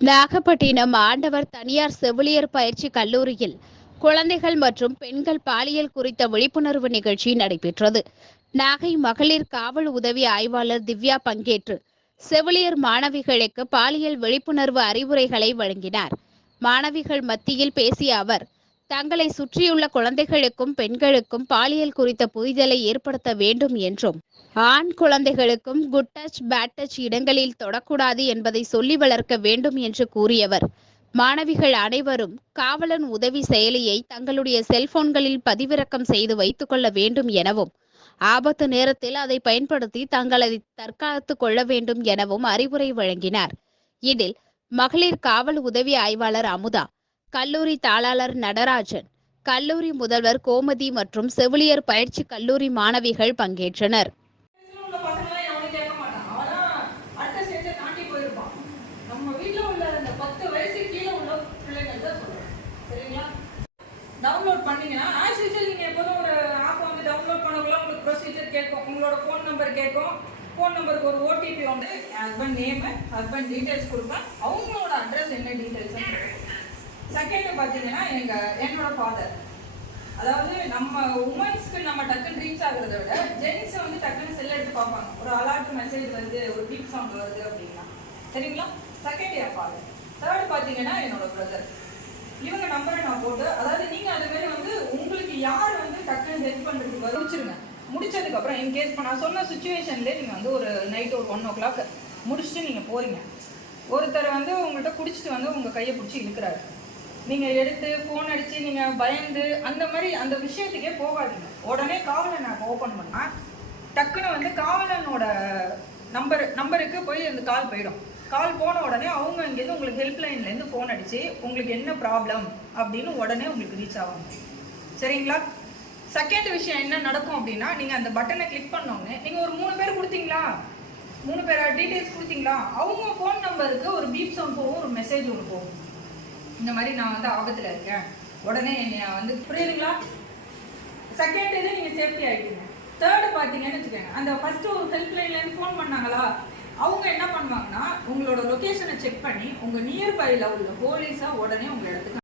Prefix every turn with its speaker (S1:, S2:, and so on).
S1: நாகப்பட்டினம் ஆண்டவர் தனியார் செவிலியர் பயிற்சி கல்லூரியில் குழந்தைகள் மற்றும் பெண்கள் பாலியல் குறித்த விழிப்புணர்வு நிகழ்ச்சி நடைபெற்றது. நாகை மகளிர் காவல் உதவி ஆய்வாளர் திவ்யா பங்கேற்று செவிலியர் மாணவிகளுக்கு பாலியல் விழிப்புணர்வு அறிவுரைகளை வழங்கினார். மாணவிகள் மத்தியில் பேசிய அவர் தங்களை சுற்றியுள்ள குழந்தைகளுக்கும் பெண்களுக்கும் பாலியல் குறித்த புரிதலை ஏற்படுத்த வேண்டும் என்றும் ஆண் குழந்தைகளுக்கும் குட் டச் பேட் டச் இடங்களில் தொடக்கூடாது என்பதை சொல்லி வளர்க்க வேண்டும் என்று கூறியவர். மாணவிகள் அனைவரும் காவலன் உதவி செயலியை தங்களுடைய செல்போன்களில் பதிவிறக்கம் செய்து வைத்துக் கொள்ள வேண்டும் எனவும் ஆபத்து நேரத்தில் அதை பயன்படுத்தி தங்களை தற்காத்துக் கொள்ள வேண்டும் எனவும் அறிவுரை வழங்கினார். இதில் மகளிர் காவல் உதவி ஆய்வாளர் அமுதா கல்லூரி தாளாளர் நடராஜன் கல்லூரி முதல்வர் கோமதி மற்றும் செவிலியர் பயிற்சி கல்லூரி மாணவிகள் பங்கேற்றனர்
S2: பண்ணீங்கன்னா, எப்போதும் ஒரு app வந்து download பண்ணக்குள்ள உங்களுக்கு procedure கேட்கும். உங்களோட கேட்கும். ஒரு கொடுப்பேன். அவங்களோட அட்ரஸ் என்ன டீட்டெயில்ஸ் செகண்ட் பார்த்தீங்கன்னா எங்கள் எங்க என்னோட ஃபாதர் அதாவது நம்ம உமன்ஸ்க்கு நம்ம டக்குன்னு ரீச் ஆகுறத விட ஜென்ஸ் வந்து டக்குன்னு செல் எடுத்து பார்ப்பாங்க. ஒரு அலர்ட் மெசேஜ் வருது ஒரு பீப் சாங் வருது அப்படின்னா. சரிங்களா? செகண்ட் இயர் ஃபாதர் தேர்ட் பார்த்தீங்கன்னா என்னோட பிரதர் இவங்க நம்பரை நான் போட்டு அதாவது நீங்க அது மாதிரி வந்து உங்களுக்கு யார் வந்து டக்குன்னு ஹெல்ப் பண்றதுக்கு வரும் முடிச்சதுக்கப்புறம் முடிச்சதுக்கு அப்புறம் கேஸ் நான் சொன்ன சுச்சுவேஷன்லேயே நீங்க வந்து ஒரு நைட் ஒரு ஒன் ஓ கிளாக் முடிச்சுட்டு நீங்க போறீங்க. ஒருத்தர் வந்து உங்கள்கிட்ட குடிச்சிட்டு வந்து உங்க கையை பிடிச்சி இழுக்கிறாரு. நீங்கள் எடுத்து ஃபோன் அடித்து நீங்கள் பயந்து அந்த மாதிரி அந்த விஷயத்துக்கே போகாதீங்க. உடனே காவலன் நான் ஓப்பன் பண்ணால் டக்குன்னு வந்து காவலனோட நம்பர் நம்பருக்கு போய் அந்த கால் போயிடும். கால் போன உடனே அவங்க இங்கேருந்து உங்களுக்கு ஹெல்ப்லைன்லேருந்து ஃபோன் அடித்து உங்களுக்கு என்ன ப்ராப்ளம் அப்படின்னு உடனே உங்களுக்கு ரீச் ஆகும். சரிங்களா? செகண்ட் விஷயம் என்ன நடக்கும் அப்படின்னா நீங்கள் அந்த பட்டனை கிளிக் பண்ணோன்னே நீங்கள் ஒரு மூணு பேர் கொடுத்தீங்களா? மூணு பேர்? டீட்டெயில்ஸ் கொடுத்தீங்களா? அவங்க ஃபோன் நம்பருக்கு ஒரு பீப் சவுண்ட் போகும் ஒரு மெசேஜ் ஒன்று போகும். இந்த மாதிரி நான் வந்து ஆபத்தில் இருக்கேன். உடனே என்னை வந்து புரியுதுங்களா? செகண்ட் இது நீங்கள் சேஃப்டி ஆகிட்டீங்க தேர்டு பார்த்தீங்கன்னு வச்சுக்கோங்க. அந்த ஃபஸ்ட்டு ஒரு ஹெல்ப்லைன்லேருந்து ஃபோன் பண்ணாங்களா? அவங்க என்ன பண்ணுவாங்கன்னா உங்களோட லொக்கேஷனை செக் பண்ணி உங்கள் நியர்பையில் உள்ள போலீஸாக உடனே உங்கள் இடத்துக்கு